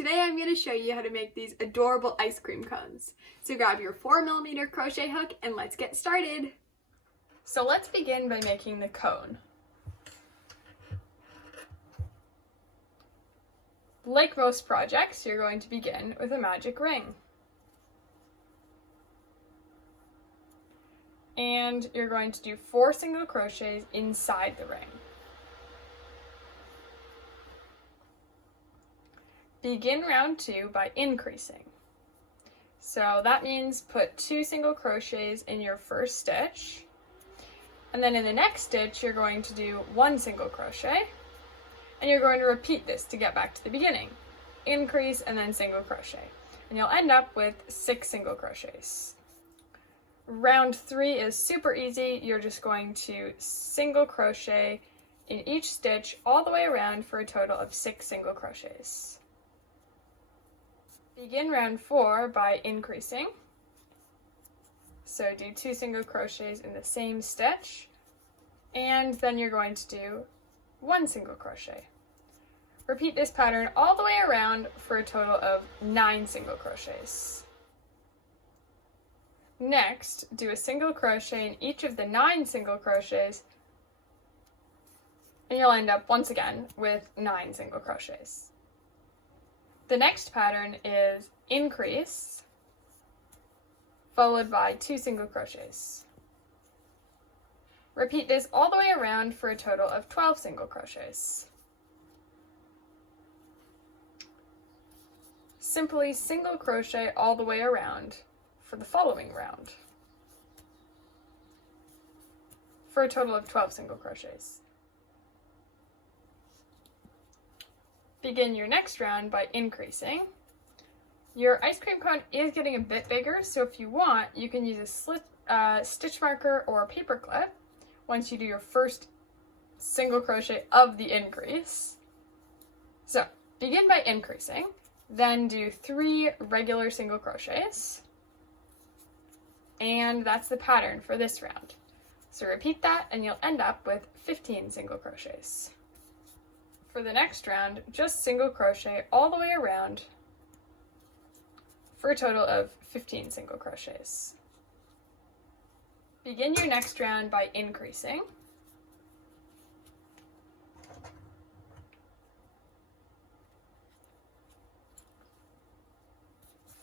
Today I'm going to show you how to make these adorable ice cream cones. So grab your 4mm crochet hook and let's get started. So let's begin by making the cone. Like most projects, you're going to begin with a magic ring. And you're going to do 4 single crochets inside the ring. Begin round 2 by increasing. So that means put 2 single crochets in your first stitch, and then in the next stitch you're going to do 1 single crochet, and you're going to repeat this to get back to the beginning. Increase and then single crochet, and you'll end up with 6 single crochets. Round 3 is super easy. You're just going to single crochet in each stitch all the way around for a total of 6 single crochets. Begin round 4 by increasing. So do 2 single crochets in the same stitch, and then you're going to do 1 single crochet. Repeat this pattern all the way around for a total of 9 single crochets. Next, do a single crochet in each of the 9 single crochets, and you'll end up once again with 9 single crochets. The next pattern is increase, followed by 2 single crochets. Repeat this all the way around for a total of 12 single crochets. Simply single crochet all the way around for the following round, for a total of 12 single crochets. Begin your next round by increasing. Your ice cream cone is getting a bit bigger, so if you want, you can use a stitch marker or a paper clip once you do your first single crochet of the increase. So begin by increasing, then do 3 regular single crochets, and that's the pattern for this round. So repeat that and you'll end up with 15 single crochets. For the next round, just single crochet all the way around for a total of 15 single crochets. Begin your next round by increasing.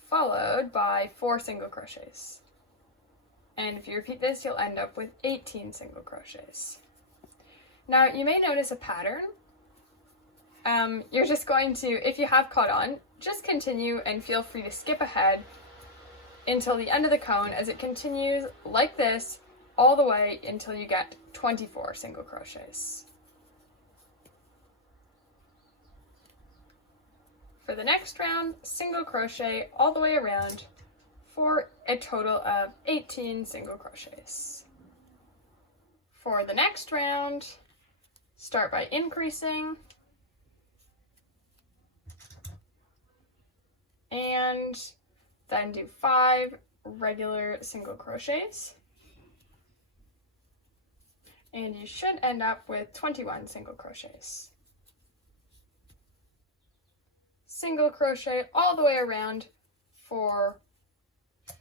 Followed by 4 single crochets. And if you repeat this, you'll end up with 18 single crochets. Now, you may notice a pattern. You're just going to, if you have caught on, just continue and feel free to skip ahead until the end of the cone as it continues like this all the way until you get 24 single crochets. For the next round, single crochet all the way around for a total of 18 single crochets. For the next round, start by increasing, and then do 5 regular single crochets, and you should end up with 21 single crochets. Single crochet all the way around for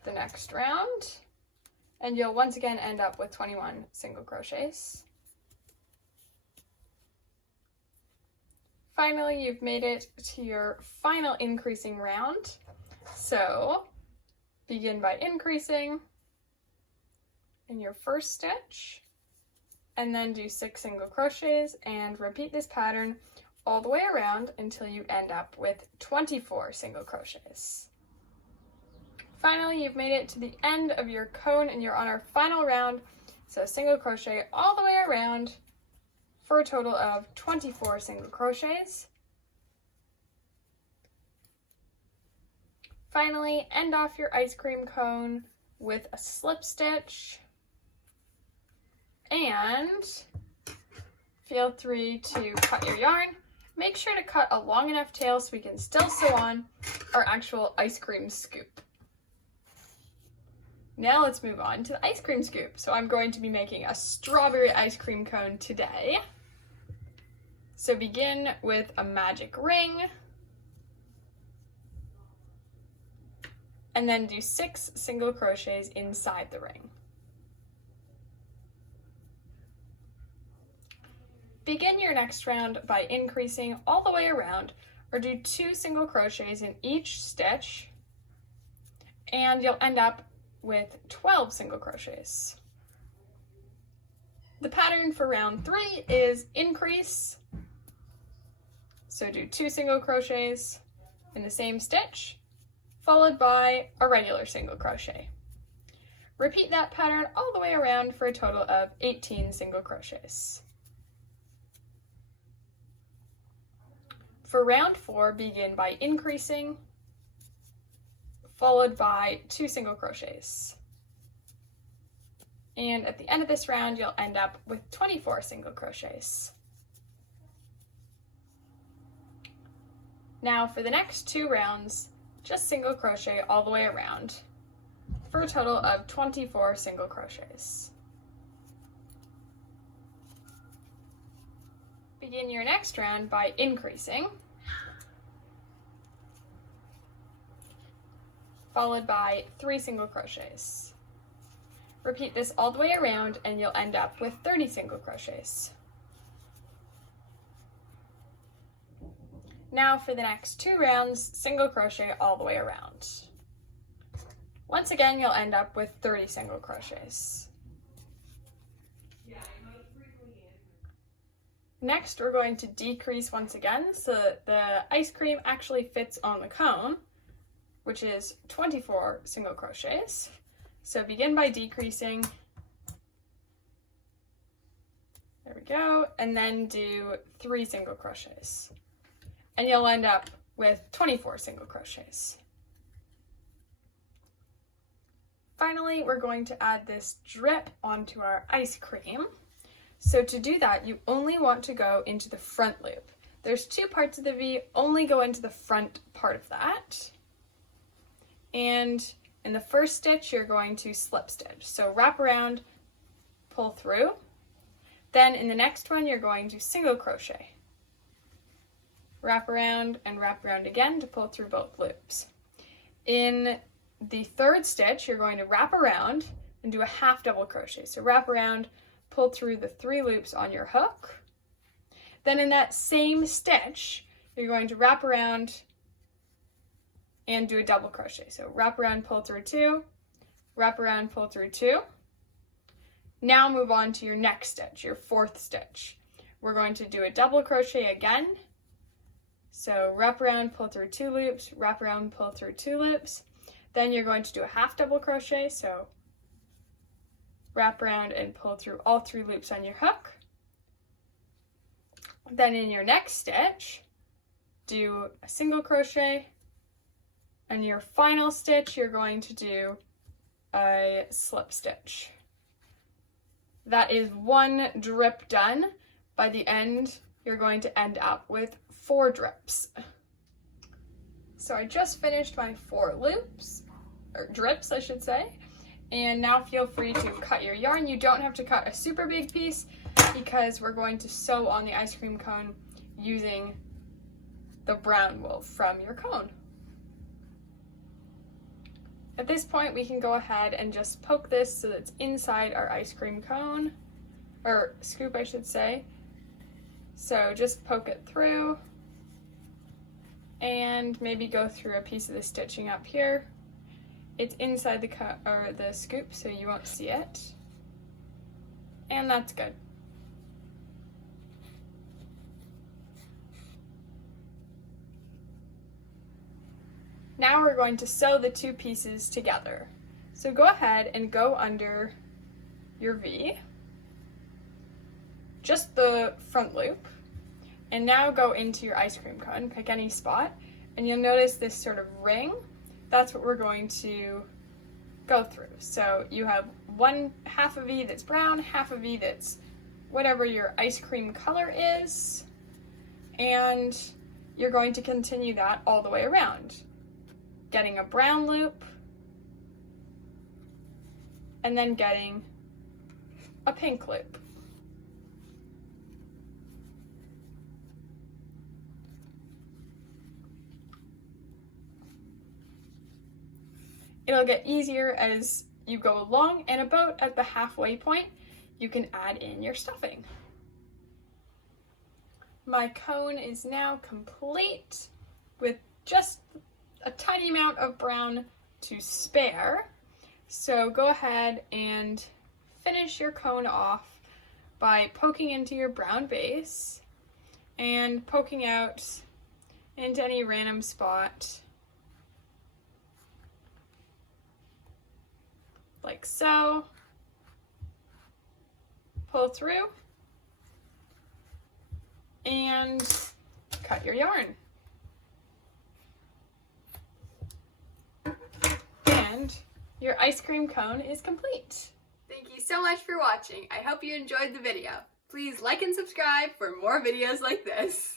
the next round, and you'll once again end up with 21 single crochets. Finally, you've made it to your final increasing round. So begin by increasing in your first stitch, and then do 6 single crochets and repeat this pattern all the way around until you end up with 24 single crochets. Finally, you've made it to the end of your cone and you're on our final round. So single crochet all the way around for a total of 24 single crochets. Finally, end off your ice cream cone with a slip stitch, and feel free to cut your yarn. Make sure to cut a long enough tail so we can still sew on our actual ice cream scoop. Now let's move on to the ice cream scoop. So I'm going to be making a strawberry ice cream cone today. So begin with a magic ring, and then do 6 single crochets inside the ring. Begin your next round by increasing all the way around, or do 2 single crochets in each stitch, and you'll end up with 12 single crochets. The pattern for round 3 is increase, so do 2 single crochets in the same stitch, followed by a regular single crochet. Repeat that pattern all the way around for a total of 18 single crochets. For round 4, begin by increasing, followed by 2 single crochets. And at the end of this round, you'll end up with 24 single crochets. Now for the next 2 rounds, just single crochet all the way around for a total of 24 single crochets. Begin your next round by increasing, followed by 3 single crochets. Repeat this all the way around and you'll end up with 30 single crochets. Now for the next 2 rounds, single crochet all the way around. Once again, you'll end up with 30 single crochets. Next, we're going to decrease once again so that the ice cream actually fits on the cone, which is 24 single crochets. So begin by decreasing. There we go. And then do 3 single crochets. And you'll end up with 24 single crochets. Finally, we're going to add this drip onto our ice cream. So to do that, you only want to go into the front loop. There's 2 parts of the V, only go into the front part of that. And in the first stitch, you're going to slip stitch. So wrap around, pull through. Then in the next one, you're going to single crochet. Wrap around and wrap around again to pull through both loops. In the third stitch, you're going to wrap around and do a half double crochet. So wrap around, pull through the 3 loops on your hook. Then in that same stitch, you're going to wrap around and do a double crochet. So wrap around, pull through 2, wrap around, pull through 2. Now move on to your next stitch, your 4th stitch. We're going to do a double crochet again. So wrap around, pull through 2 loops, wrap around, pull through 2 loops. Then you're going to do a half double crochet, so wrap around and pull through all 3 loops on your hook. Then in your next stitch, do a single crochet, and your final stitch, you're going to do a slip stitch. That is 1 drip done. By the end, you're going to end up with 4 drips. So I just finished my 4 loops, or drips, I should say. And now feel free to cut your yarn. You don't have to cut a super big piece because we're going to sew on the ice cream cone using the brown wool from your cone. At this point, we can go ahead and just poke this so that it's inside our ice cream cone, or scoop, I should say. So just poke it through and maybe go through a piece of the stitching up here. It's inside the scoop, so you won't see it. And that's good. Now we're going to sew the 2 pieces together. So go ahead and go under your V, just the front loop, and now go into your ice cream cone, pick any spot, and you'll notice this sort of ring. That's what we're going to go through. So you have half a V that's brown, half a V that's whatever your ice cream color is, and you're going to continue that all the way around, getting a brown loop, and then getting a pink loop. It'll get easier as you go along, and about at the halfway point, you can add in your stuffing. My cone is now complete with just a tiny amount of brown to spare. So go ahead and finish your cone off by poking into your brown base and poking out into any random spot like so. Pull through and cut your yarn. And your ice cream cone is complete. Thank you so much for watching. I hope you enjoyed the video. Please like and subscribe for more videos like this.